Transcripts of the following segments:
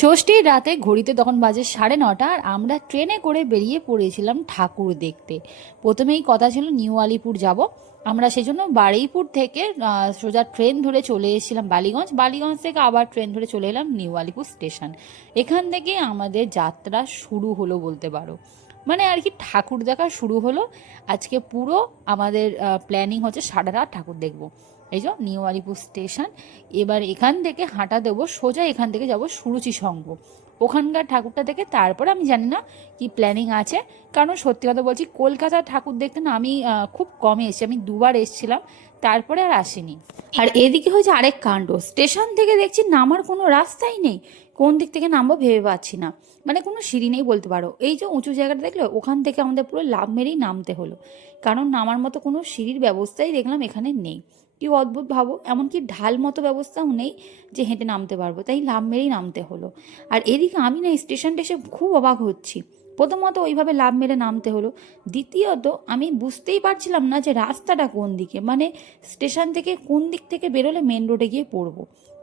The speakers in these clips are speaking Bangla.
ষষ্ঠীর রাতে ঘড়িতে তখন বাজে সাড়ে নটা আর আমরা ট্রেনে করে বেরিয়ে পড়েছিলাম ঠাকুর দেখতে। প্রথমেই কথা ছিল নিউ আলিপুর যাব। আমরা সেজন্য বারুইপুর থেকে সোজা ট্রেন ধরে চলে এসেছিলাম বালিগঞ্জ। বালিগঞ্জ থেকে আবার ট্রেন ধরে চলে এলাম নিউ আলিপুর স্টেশন। এখান থেকে আমাদের যাত্রা শুরু হলো বলতে পারো। মানে আর কি ঠাকুর দেখা শুরু হলো। আজকে পুরো আমাদের প্ল্যানিং হচ্ছে সারা রাত ঠাকুর দেখব। এই যে নিউ আলিপুর স্টেশন। এবার এখান থেকে হাঁটা দেবো, সোজা এখান থেকে যাব সুরুচি সংঘ। ওখানকার ঠাকুরটা দেখে তারপর আমি জানি না কি প্ল্যানিং আছে। কারণ সত্যি কথা বলছি, কলকাতার ঠাকুর দেখতে না আমি খুব কমে এসেছি। আমি দুবার এসেছিলাম, তারপরে আর আসিনি। আর এদিকে হয়েছে আরেক কাণ্ড। স্টেশন থেকে দেখছি নামার কোনো রাস্তাই নেই। কোন দিক থেকে নামবো ভেবে পাচ্ছি না। মানে কোনো সিঁড়ি নেই বলতে পারো। এই যে উঁচু জায়গাটা দেখলে ওখান থেকে আমাদের পুরো লাভ মেরেই নামতে হলো। কারণ নামার মতো কোনো সিঁড়ির ব্যবস্থাই দেখলাম এখানে নেই। কি অদ্ভুত ভাবো, এমনকি ঢাল মতো ব্যবস্থাও নেই যে হেঁটে নামতে পারব, তাই লাভ মেরেই নামতে হলো। আর এদিকে আমি না স্টেশনটা এসে খুব অবাক হচ্ছি। প্রথমত ওইভাবে লাভ মেরে নামতে হলো, দ্বিতীয়ত আমি বুঝতেই পারছিলাম না যে রাস্তাটা কোন দিকে মানে স্টেশন থেকে কোন দিক থেকে বেরোলে মেন রোডে গিয়ে পড়ব।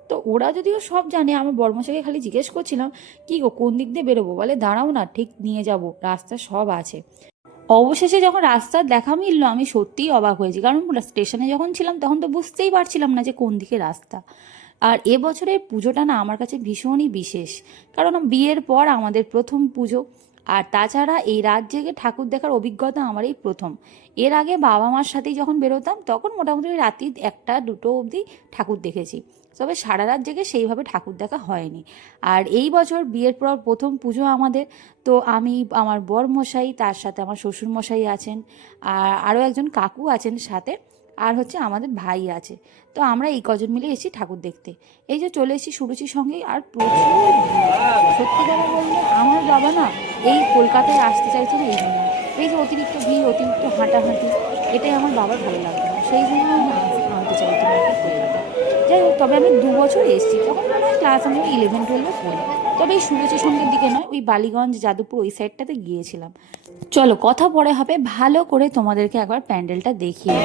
তো ওরা যদিও সব জানে, আমার বর্মশাকে খালি জিজ্ঞেস করছিলাম, কি গো, কোন দিক দিয়ে বেরোবো? বলে, দাঁড়াও না, ঠিক নিয়ে যাব, রাস্তা সব আছে। অবশেষে যখন রাস্তার দেখা মিললো, আমি সত্যিই অবাক হয়েছি। কারণ স্টেশনে যখন ছিলাম, তখন তো বুঝতেই পারছিলাম না যে কোন দিকে রাস্তা। আর এবছরের পুজোটা না আমার কাছে ভীষণই বিশেষ। কারণ বিয়ের পর আমাদের প্রথম পুজো। আর তাছাড়া এই রাত জেগে ঠাকুর দেখার অভিজ্ঞতা আমার এই প্রথম। এর আগে বাবা মার সাথেই যখন বেরোতাম, তখন মোটামুটি ওই রাতি একটা দুটো অবধি ঠাকুর দেখেছি। তবে সারা রাত জেগে সেইভাবে ঠাকুর দেখা হয়নি। আর এই বছর বিয়ের পর প্রথম পুজো আমাদের, তো আমি, আমার বর মশাই তার সাথে আমার শ্বশুর মশাই আছেন, আর আরও একজন কাকু আছেন সাথে, আর হচ্ছে আমাদের ভাই আছে। তো আমরা এই কজন মিলে এসেছি ঠাকুর দেখতে। এই যে চলে এসেছি সুরুচির সঙ্গে, আর প্রচুর সত্যি কথা বললে আমার বাবা না এই কলকাতায় আসতে চাইছে না এই জন্য। এই যে অতিরিক্ত ভিড়, অতিরিক্ত হাঁটাহাঁটি, এটাই আমার বাবার ভালো লাগতো সেই জন্য আনতে চাইতো না কলকাতায়। যাই হোক, তবে আমি দু বছর এসেছি। তখন মনে হয় ক্লাস আমি ইলেভেন টুয়েলভে পড়ি। তবে এই সুরুচি সঙ্গের দিকে নয়, ওই বালিগঞ্জ, যাদবপুর, ওই সাইডটাতে গিয়েছিলাম। চলো, কথা পরে হবে। ভালো করে তোমাদেরকে একবার প্যান্ডেলটা দেখিয়ে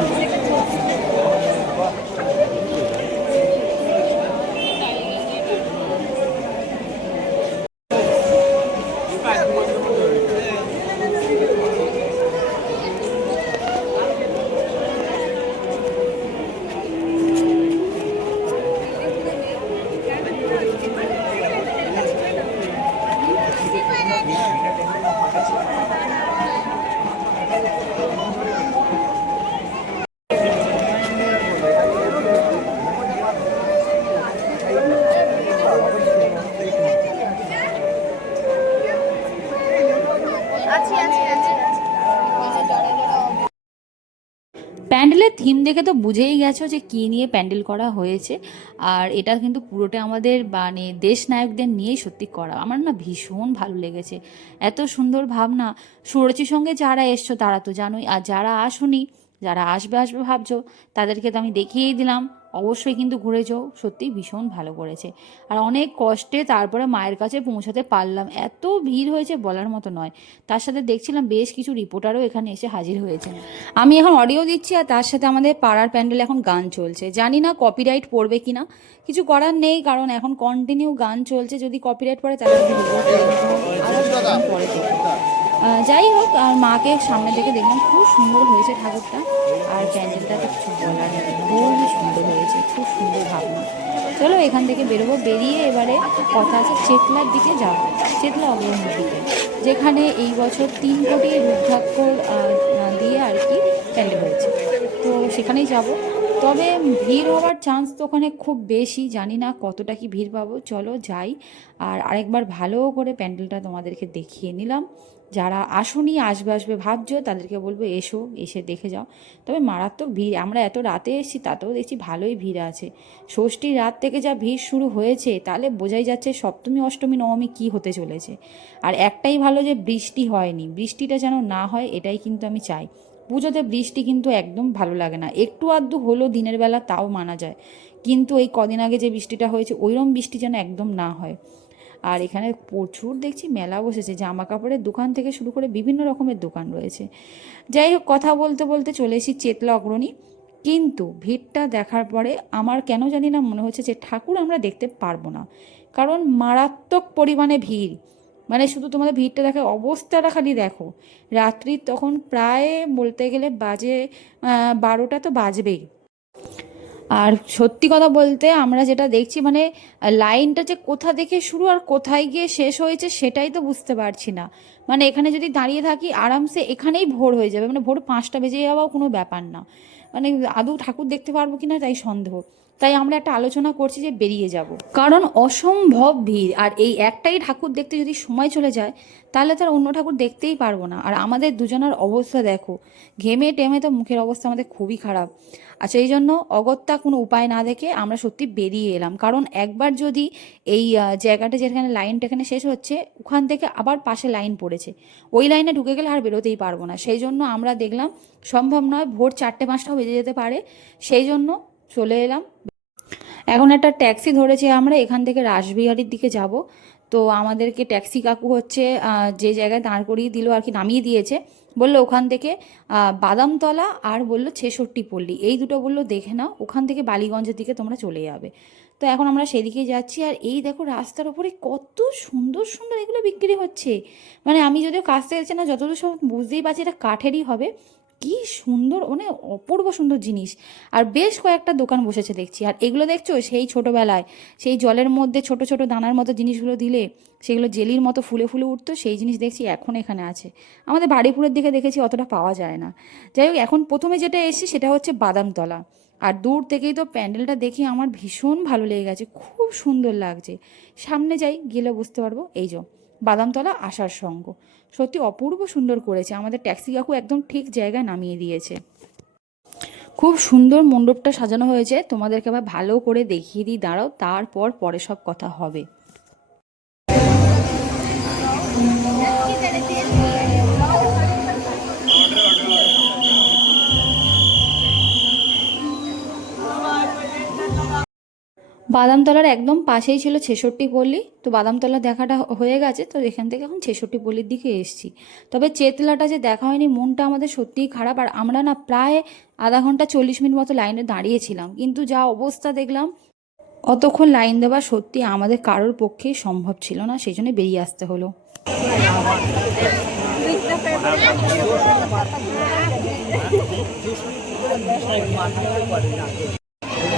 বুঝেই গেছো যে কী নিয়ে প্যান্ডেল করা হয়েছে। আর এটা কিন্তু পুরোটা আমাদের মানে দেশ নায়কদের নিয়েই সত্যি করা। আমার না ভীষণ ভালো লেগেছে। এত সুন্দর ভাবনা। সুরচির সঙ্গে যারা এসছো তারা তো জানোই। আর যারা আসুনি, যারা আসবে আসবে ভাবছ, তাদেরকে তো আমি দেখিয়েই দিলাম। অবশ্যই কিন্তু ঘুরে যাও সত্যিই ভীষণ ভালো করেছে। আর অনেক কষ্টে তারপরে মায়ের কাছে পৌঁছাতে পারলাম। এত ভিড় হয়েছে বলার মতো নয়। তার সাথে দেখছিলাম বেশ কিছু রিপোর্টারও এখানে এসে হাজির হয়েছে আমি এখন অডিও দিচ্ছি আর তার সাথে আমাদের পাড়ার প্যান্ডেল এখন গান চলছে। জানি না কপিরাইট পড়বে কি না কিছু করার নেই কারণ এখন কন্টিনিউ গান চলছে। যদি কপিরাইট পড়ে তাহলে পরে যাই হোক, আর মাকে সামনে থেকে দেখলাম খুব সুন্দর হয়েছে ঠাকুরটা। আর প্যান্ডেলটা তো কিছু বলার খুবই সুন্দর হয়েছে, খুব সুন্দর ভাবনা। চলো এখান থেকে বেরোবো, বেরিয়ে এবারে কথা আছে চেতলার দিকে যাব চেতলা অগ্রহণের দিকে, যেখানে এই বছর তিন কোটি রুদ্রাক্ষর দিয়ে আর কি প্যান্ডেল হয়েছে। তো সেখানেই যাব। তবে ভিড় হওয়ার চান্স তো ওখানে খুব বেশি, জানি না কতটা কি ভিড় পাবো। চলো যাই, আর আরেকবার ভালো করে প্যান্ডেলটা তোমাদেরকে দেখিয়ে নিলাম। যারা আসুনি, আসবে আসবে, ভাবছ, তাদেরকে বলব, এসো, এসে দেখে যাও। তবে মারাত্মক ভিড়, আমরা এত রাতে এসেছি, তাতেও দেখছি ভালোই ভিড় আছে। ষষ্ঠীর রাত থেকে যা ভিড় শুরু হয়েছে, তাহলে বোঝাই যাচ্ছে সপ্তমী, অষ্টমী, নবমী কী হতে চলেছে। আর একটাই ভালো যে বৃষ্টি হয়নি, বৃষ্টিটা যেন না হয়, এটাই কিন্তু আমি চাই। পুজোতে বৃষ্টি কিন্তু একদম ভালো লাগে না। একটু আধটু হলো দিনের বেলা, তাও মানা যায়। কিন্তু এই কদিন আগে যে বৃষ্টিটা হয়েছে, ওইরম বৃষ্টি যেন একদম না হয়। আর এখানে প্রচুর দেখছি মেলা বসেছে জামা কাপড়ের দোকান থেকে শুরু করে বিভিন্ন রকমের দোকান রয়েছে। যাই হোক, কথা বলতে বলতে চলে এসেছি চেতলা অগ্রণী। কিন্তু ভিড়টা দেখার পরে আমার কেন জানি না মনে হচ্ছে যে ঠাকুর আমরা দেখতে পারব না। কারণ মারাত্মক পরিমাণে ভিড়। মানে শুধু তোমাদের ভিড়টা দেখে, অবস্থাটা খালি দেখো। রাত্রি তখন প্রায় বলতে গেলে বাজে বারোটা তো বাজবেই। আর সত্যি কথা বলতে আমরা যেটা দেখছি মানে লাইনটা যে কোথা থেকে শুরু আর কোথায় গিয়ে শেষ হয়েছে সেটাই তো বুঝতে পারছি না। মানে এখানে যদি দাঁড়িয়ে থাকি, আরামসে এখানেই ভোর হয়ে যাবে। মানে ভোর পাঁচটা বেজে যাওয়াও কোনো ব্যাপার না। মানে আদৌ ঠাকুর দেখতে পারব কি না তাই সন্দেহ। তাই আমরা একটা আলোচনা করছি যে বেরিয়ে যাব। কারণ অসম্ভব ভিড়। আর এই একটাই ঠাকুর দেখতে যদি সময় চলে যায়, তাহলে তার অন্য ঠাকুর দেখতেই পারব না। আর আমাদের দুজনের অবস্থা দেখো, ঘেমে টেমে তো মুখের অবস্থা আমাদের খুবই খারাপ। আর সেই জন্য অগত্যা কোনো উপায় না দেখে আমরা সত্যি বেরিয়ে এলাম। কারণ একবার যদি এই জায়গাটা যেখানে লাইনটা এখানে শেষ হচ্ছে, ওখান থেকে আবার পাশে লাইন পড়েছে। ওই লাইনে ঢুকে গেলে আর বেরোতেই পারব না। সেই জন্য আমরা দেখলাম, সম্ভব নয় ভোর চারটে পাঁচটাও বেজে যেতে পারে। সেই জন্য চলে এলাম। এখন একটা ট্যাক্সি ধরেছে আমরা, এখান থেকে রাসবিহারির দিকে যাব। তো আমাদেরকে ট্যাক্সি কাকু হচ্ছে যে জায়গায় দাঁড় করিয়ে দিল আর কি, নামিয়ে দিয়েছে। বলল ওখান থেকে বাদামতলা আর বলল ছেষট্টি পল্লী এই দুটো বলল দেখে নাও, ওখান থেকে বালিগঞ্জের দিকে তোমরা চলে যাবে। তো এখন আমরা সেদিকেই যাচ্ছি আর এই দেখো রাস্তার ওপরে কত সুন্দর সুন্দর এগুলো বিক্রি হচ্ছে। মানে আমি যদিও কাছতে যাচ্ছি না, যতদূর সব বুঝতেই পারছি এটা কাঠেরই হবে। কি সুন্দর মানে অপূর্ব সুন্দর জিনিস। আর বেশ কয়েকটা দোকান বসেছে দেখছি। আর এগুলো দেখছ? সেই ছোটোবেলায়, সেই জলের মধ্যে ছোট ছোট দানার মতো জিনিসগুলো দিলে, সেগুলো জেলির মতো ফুলে ফুলে উঠতো, সেই জিনিস দেখছি এখন এখানে আছে। আমাদের বাড়িপুরের দিকে দেখেছি, অতটা পাওয়া যায় না। যাই হোক, এখন প্রথমে যেটা এসেছি, সেটা হচ্ছে বাদামতলা। আর দূর থেকেই তো প্যান্ডেলটা দেখে আমার ভীষণ ভালো লেগে গেছে, খুব সুন্দর লাগছে। সামনে যাই, গেলে বুঝতে পারব। এই যে, বাদামতলা আসার সঙ্গ। সত্যি অপূর্ব সুন্দর করেছে। আমাদের ট্যাক্সি কাকু একদম ঠিক জায়গায় নামিয়ে দিয়েছে। খুব সুন্দর মণ্ডপটা সাজানো হয়েছে। তোমাদেরকে আবার ভালো করে দেখিয়ে দিই। দাঁড়াও, তারপর পরে সব কথা হবে। বাদামতলার একদম পাশেই ছিল ছেষট্টি পল্লী। তো বাদামতলা দেখাটা হয়ে গেছে, তো এখান থেকে এখন ছেষট্টি পল্লীর দিকে এসেছি। তবে চেতলাটা যে দেখা হয়নি, মনটা আমাদের সত্যিই খারাপ। আর আমরা না প্রায় আধা ঘণ্টা চল্লিশ মিনিট মতো লাইনে দাঁড়িয়েছিলাম। কিন্তু যা অবস্থা দেখলাম, অতক্ষণ লাইন দেওয়া সত্যি আমাদের কারোর পক্ষেই সম্ভব ছিল না সেই জন্য বেরিয়ে আসতে হলো।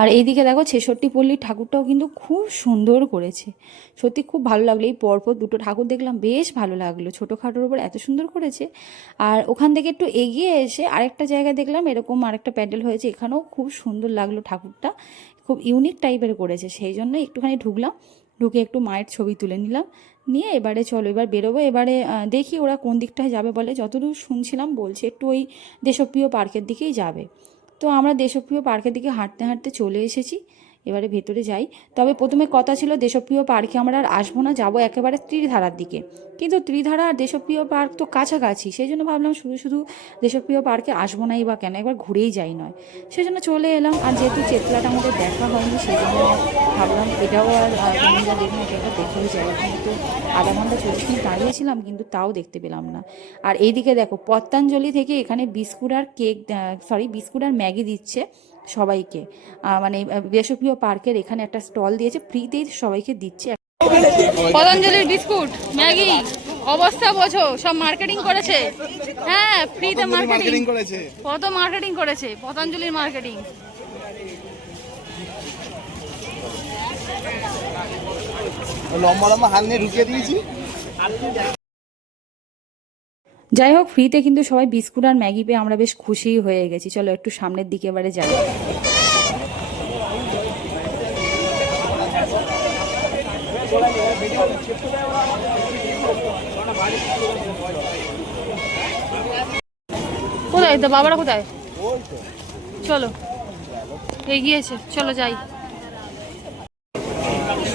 আর এইদিকে দেখো ছেষট্টি পল্লীর ঠাকুরটাও কিন্তু খুব সুন্দর করেছে। সত্যি খুব ভালো লাগল। এই পরপর দুটো ঠাকুর দেখলাম বেশ ভালো লাগল। ছোটোখাটোর উপর এত সুন্দর করেছে। আর ওখান থেকে একটু এগিয়ে এসে আরেকটা জায়গায় দেখলাম এরকম আরেকটা প্যান্ডেল হয়েছে। এখানেও খুব সুন্দর লাগল ঠাকুরটা। খুব ইউনিক টাইপের করেছে। সেই জন্য একটুখানি ঢুকলাম। ঢুকে একটু মায়ের ছবি তুলে নিলাম। নিয়ে এবারে চলো, এবার বেরোবো। এবারে দেখি ওরা কোন দিকটায় যাবে বলে। যতদূর শুনছিলাম বলছে একটু ওই দেশপ্রিয় পার্কের দিকেই যাবে। তো আমরা দেশপ্রিয় পার্কের দিকে হাঁটতে হাঁটতে চলে এসেছি। এবারে ভেতরে যাই। তবে প্রথমে কথা ছিল দেশপ্রিয় পার্কে আমরা আর আসব না, যাব একেবারে ত্রিধারার দিকে। কিন্তু ত্রিধারা আর দেশপ্রিয় পার্ক তো কাছাকাছি সেই জন্য ভাবলাম শুধু শুধু দেশপ্রিয় পার্কে আসব নাই বা কেন, একবার ঘুরেই যাই নয়। সেই জন্য চলে এলাম, আর যেহেতু চেতলাটা আমাদের দেখা হয়নি সেই জন্য ভাবলাম এটাও আর এটা দেখেই যাই। কিন্তু আধা ঘণ্টা চল্লিশ মিনিট দাঁড়িয়েছিলাম, কিন্তু তাও দেখতে পেলাম না। আর এইদিকে দেখো, পত্তাঞ্জলি থেকে এখানে বিস্কুট আর কেক সরি বিস্কুট আর ম্যাগি দিচ্ছে। সবাইকে। মানে দেশপ্রিয় পার্কের এখানে একটা স্টল দিয়েছে ফ্রিতেই সবাইকে দিচ্ছে। পতঞ্জলির বিস্কুট ম্যাগি অবস্থা বোঝো সব মার্কেটিং করেছে। হ্যাঁ ফ্রিতে মার্কেটিং। মার্কেটিং করেছে। কত মার্কেটিং করেছে পতঞ্জলির মার্কেটিং। লম্বা লম্বা হাত নিয়ে ঢুকিয়ে দিয়েছি। যাই হোক ফ্রিতে কিন্তু সবাই বিস্কুট আর ম্যাগি পেয়ে আমরা বেশ খুশি হয়ে গেছি। চলো একটু সামনের দিকে এবারে যাই। কোথায়? তো বাবারা কোথায়? চলো। এগিয়েছে। চলো যাই।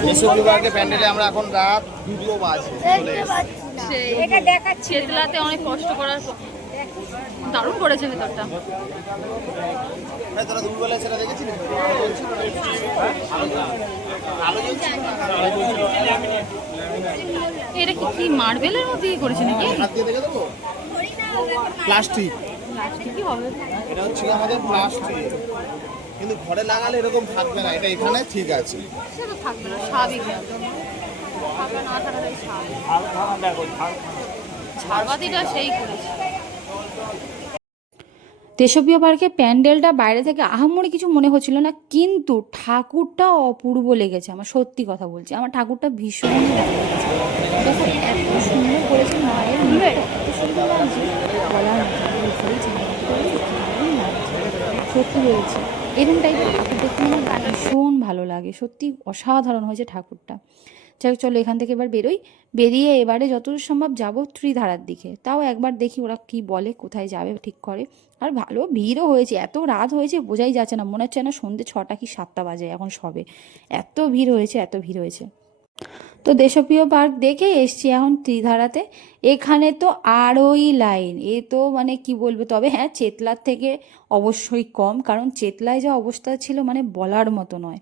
বৃহস্পতিবারকে প্যান্ডেলে আমরা এখন রাত দুটো বাজে। চলে সেই চেতলাতে অনেক কষ্ট করার দারুণ করেছে ভেতরটা। দেখেছিলি? এটা কি কি মার্বেলের মধ্যে ইয়ে করেছে নাকি? হাত দিয়ে দেখে দেবো? প্লাস্টিক। কি হবে? এটা হচ্ছে আমাদের প্লাস্টিক। কিন্তু ঘরে লাগালে এরকম থাকবে না এটা এখানে ঠিক আছে। থাকবে না স্বাভাবিক থাকা না থাকাটাই ঝাড়বাতিটা সেই করেছে। দেশপ্রিয় পার্কে প্যান্ডেলটা বাইরে থেকে আহামরি কিছু মনে হচ্ছিল না কিন্তু ঠাকুরটা অপূর্ব লেগেছে আমার সত্যি কথা বলছি। আমার ঠাকুরটা ভীষণ লেগেছে এত সুন্দর করেছে মায়ের। বলার। সত্যি এরকম টাইপের ঠাকুর দেখতে আমার ভীষণ ভালো লাগে সত্যি অসাধারণ হয়েছে ঠাকুরটা। যাই হোক, চলো এখান থেকে এবার বেরোই। বেরিয়ে এবারে যতদূর সম্ভব যাব ত্রিধারার দিকে। তাও একবার দেখি ওরা কি বলে কোথায় যাবে ঠিক করে। আর ভালো ভিড়ও হয়েছে এত রাত হয়েছে বোঝাই যাচ্ছে না। মনে হচ্ছে না সন্ধ্যে ছটা কি সাতটা বাজে এখন সবে। এত ভিড় হয়েছে এত ভিড় হয়েছে। তো দেশপ্রিয় পার্ক দেখে এসছি এখন ত্রিধারাতে। এখানে তো আরোই লাইন এ তো মানে কি বলব? তবে হ্যাঁ চেতলার থেকে অবশ্যই কম কারণ চেতলায় যা অবস্থা ছিল মানে বলার মতো নয়।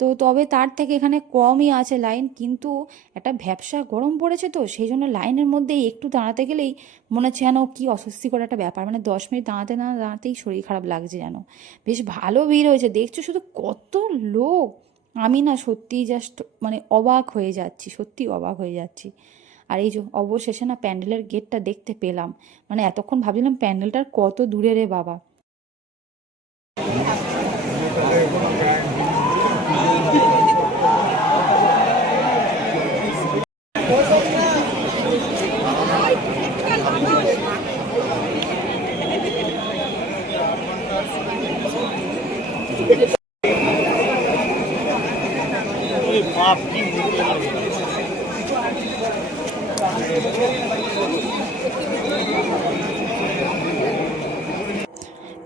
তো তবে তার থেকে এখানে কমই আছে লাইন। কিন্তু একটা ভ্যাবসা গরম পড়েছে তো, সেই জন্য লাইনের মধ্যে একটু দাঁড়াতে গেলেই মনে হচ্ছে যেন কী অস্বস্তিকর একটা ব্যাপার। মানে দশ মিনিট দাঁড়াতে না দাঁড়াতেই শরীর খারাপ লাগছে যেন। বেশ ভালো ভিড় হয়েছে। দেখছ শুধু কত লোক? আমি না সত্যিই জাস্ট মানে অবাক হয়ে যাচ্ছি, সত্যি অবাক হয়ে যাচ্ছি। আর এই যে অবশেষে না প্যান্ডেলের গেটটা দেখতে পেলাম। মানে এতক্ষণ ভাবছিলাম প্যান্ডেলটার কত দূরে রে বাবা।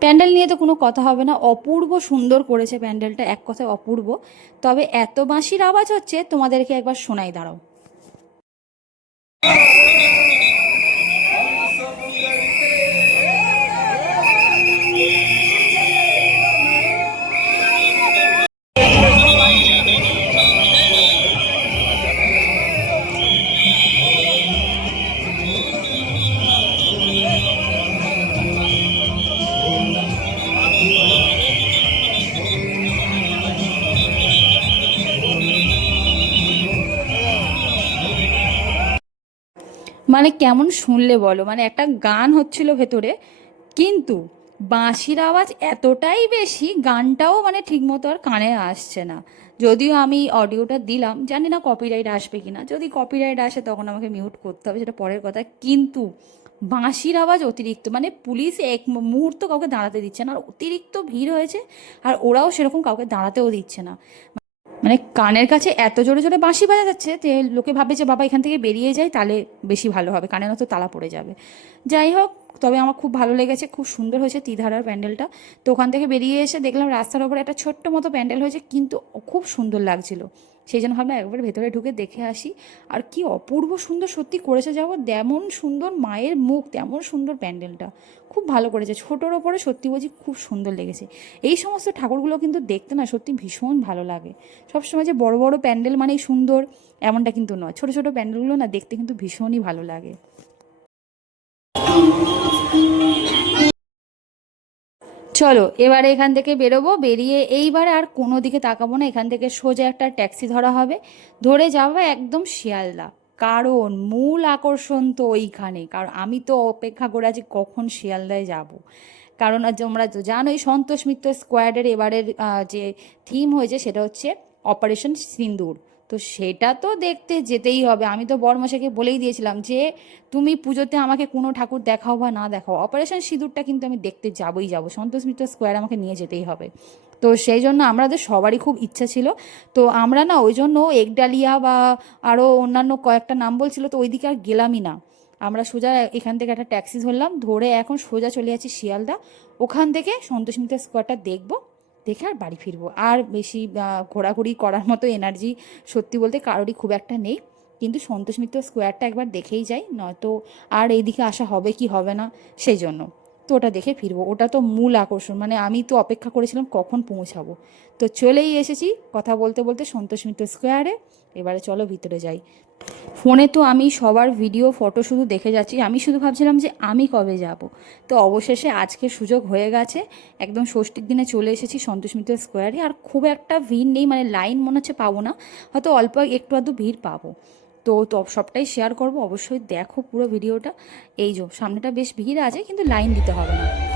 প্যান্ডেল নিয়ে তো কোনো কথা হবে না। অপূর্ব সুন্দর করেছে প্যান্ডেলটা, এক কথায় অপূর্ব। তবে এত বাঁশির আওয়াজ হচ্ছে, তোমাদেরকে একবার শোনাই, দাঁড়াও। মানে কেমন শুনলে বলো? মানে একটা গান হচ্ছিল ভেতরে, কিন্তু বাঁশির আওয়াজ এতটাই বেশি, গানটাও মানে ঠিকমতো আর কানে আসছে না। যদিও আমি অডিওটা দিলাম, জানি না কপিরাইট আসবে কি না যদি কপিরাইট আসে তখন আমাকে মিউট করতে হবে, সেটা পরের কথা। কিন্তু বাঁশির আওয়াজ অতিরিক্ত মানে পুলিশ এক মুহূর্ত কাউকে দাঁড়াতে দিচ্ছে না। আর অতিরিক্ত ভিড় হয়েছে, আর ওরাও সেরকম কাউকে দাঁড়াতেও দিচ্ছে না। মানে কানের কাছে এত জোরে জোরে বাঁশি বাজা যাচ্ছে যে লোকে ভাবে যে বাবা এখান থেকে বেরিয়ে যায়, তাহলে বেশি ভালো হবে। কানের মতো তালা পড়ে যাবে। যাই হোক, তবে আমার খুব ভালো লেগেছে, খুব সুন্দর হয়েছে তিধারার প্যান্ডেলটা। তো ওখান থেকে বেরিয়ে এসে দেখলাম রাস্তার ওপরে একটা ছোট্ট মতো প্যান্ডেল হয়েছে, কিন্তু খুব সুন্দর লাগছিল। সেই জন্য ভাবলাম একবার ভেতরে ঢুকে দেখে আসি। আর কি অপূর্ব সুন্দর সত্যি করেছে যাব তেমন সুন্দর মায়ের মুখ, তেমন সুন্দর প্যান্ডেলটা। খুব ভালো করেছে। ছোটোর ওপরে সত্যি বলছি খুব সুন্দর লেগেছে। এই সমস্ত ঠাকুরগুলো কিন্তু দেখতে না সত্যি ভীষণ ভালো লাগে। সবসময় যে বড় বড় প্যান্ডেল মানেই সুন্দর, এমনটা কিন্তু নয়। ছোটো ছোটো প্যান্ডেলগুলো না দেখতে কিন্তু ভীষণই ভালো লাগে। চলো, এবারে এখান থেকে বেরোবো, বেরিয়ে এইবারে আর কোনো দিকে তাকাবো না, এখান থেকে সোজা একটা ট্যাক্সি ধরা হবে। ধরে যাব একদম শিয়ালদা। কারণ মূল আকর্ষণ তো ওইখানে কারণ আমি তো অপেক্ষা করে আছি কখন শিয়ালদায় যাব। কারণ তোমরা তো জানোই, সন্তোষ মিত্র স্কোয়াডের এবারের যে থিম হয়েছে সেটা হচ্ছে অপারেশন সিন্দুর। তো সেটা তো দেখতে যেতেই হবে। আমি তো বরমশাকে বলেই দিয়েছিলাম যে, তুমি পুজোতে আমাকে কোনো ঠাকুর দেখাও বা না দেখাও অপারেশন সিঁদুরটা কিন্তু আমি দেখতে যাবই যাব। সন্তোষ মিত্র স্কোয়ার আমাকে নিয়ে যেতেই হবে। তো সেই জন্য আমাদের সবারই খুব ইচ্ছা ছিল। তো আমরা না ওই জন্য একডালিয়া বা আরও অন্যান্য কয়েকটা নাম বলছিল, তো ওইদিকে আর গেলামই না। আমরা সোজা এখান থেকে একটা ট্যাক্সি ধরলাম, ধরে এখন সোজা চলে যাচ্ছি শিয়ালদা। ওখান থেকে সন্তোষ মিত্র স্কোয়ারটা দেখব। দেখে আর বাড়ি ফিরবো। আর বেশি ঘোরাঘুরি করার মতো এনার্জি সত্যি বলতে কারোরই খুব একটা নেই। কিন্তু সন্তোষ মিত্র স্কোয়ারটা একবার দেখেই যাই, নয়তো আর এইদিকে আসা হবে কি হবে না, সেই জন্য। তো ওটা দেখে ফিরবো। ওটা তো মূল আকর্ষণ। মানে আমি তো অপেক্ষা করেছিলাম কখন পৌঁছাবো। তো চলেই এসেছি কথা বলতে বলতে সন্তোষ মিত্র স্কোয়ারে। এবারে চলো ভিতরে যাই। ফোনে তো আমি সবার ভিডিও, ফটো শুধু দেখে যাচ্ছি। আমি শুধু ভাবছিলাম যে আমি কবে যাব। তো অবশেষে আজকে সুযোগ হয়ে গেছে। একদম ষষ্ঠীর দিনে চলে এসেছি সন্তোষ মিত্র স্কোয়ারে। আর খুব একটা ভিড় নেই। মানে লাইন মনে হচ্ছে পাবো না। হয়তো অল্প একটু আধটু ভিড় পাবো। তো সবটাই শেয়ার করব। অবশ্যই দেখো পুরো ভিডিওটা এই যে, সামনেটা বেশ ভিড় আছে, কিন্তু লাইন দিতে হবে না।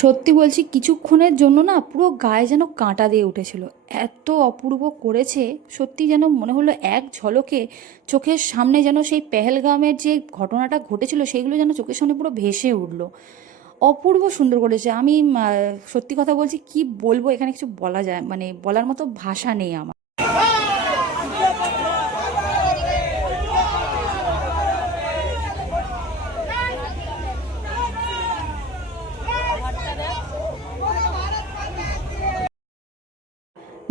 সত্যি বলছি, কিছুক্ষণের জন্য না পুরো গায়ে যেন কাঁটা দিয়ে উঠেছিল। এত অপূর্ব করেছে, সত্যি যেন মনে হলো এক ঝলকে চোখের সামনে যেন সেই পেহেলগামের যে ঘটনাটা ঘটেছিল সেইগুলো যেন চোখের সামনে পুরো ভেসে উঠল। অপূর্ব সুন্দর করেছে। আমি সত্যি কথা বলছি, কি বলব, এখানে কিছু বলা যায় মানে বলার মতো ভাষা নেই আমার।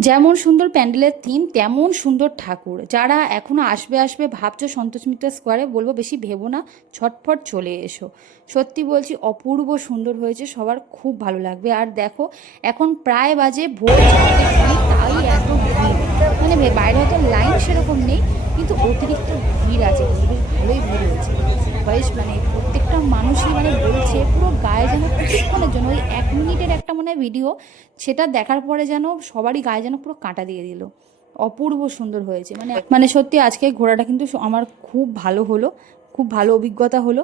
যেমন সুন্দর প্যান্ডেলের থিম তেমন সুন্দর ঠাকুর। যারা এখনও আসবে আসবে, ভাবছ সন্তোষ মিত্র স্কোয়ারে বলব বেশি ভেবো না, ছটফট চলে এসো। সত্যি বলছি, অপূর্ব সুন্দর হয়েছে, সবার খুব ভালো লাগবে। আর দেখো, এখন প্রায় বাজে ভোর তাই এত মানে বাইরে হয়তো লাইন সেরকম নেই, কিন্তু অতিরিক্ত ভিড় আছে ভালোই ভিড় হয়েছে। বেশ মানে প্রত্যেকটা মানুষই মানে বলছে, পুরো গায়ে যেন কিছুক্ষণের জন্য, ওই এক মিনিটের একটা মানে ভিডিও সেটা দেখার পরে যেন সবারই গায়ে যেন পুরো কাঁটা দিয়ে দিল। অপূর্ব সুন্দর হয়েছে। মানে মানে সত্যি আজকে ঘোরাটা কিন্তু আমার খুব ভালো হলো, খুব ভালো অভিজ্ঞতা হলো।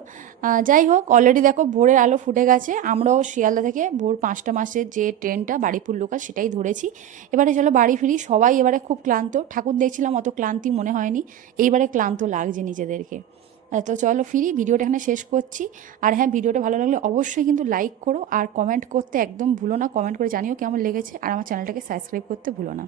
যাই হোক অলরেডি দেখো ভোরের আলো ফুটে গেছে, আমরাও শিয়ালদা থেকে ভোর পাঁচটা মাসের যে ট্রেনটা বাড়িপুর লোকাল সেটাই ধরেছি। এবারে চলো বাড়ি ফিরি, সবাই এবারে খুব ক্লান্ত। ঠাকুর দেখছিলাম, অত ক্লান্তি মনে হয়নি। এইবারে ক্লান্ত লাগছে নিজেদেরকে। তো চলো ফিরি, ভিডিওটা এখানে শেষ করছি। আর হ্যাঁ ভিডিওটা ভালো লাগলে অবশ্যই কিন্তু লাইক করো, আর কমেন্ট করতে একদম ভুলো না। কমেন্ট করে জানিও কেমন লেগেছে, আর আমার চ্যানেলটাকে সাবস্ক্রাইব করতে ভুলো না।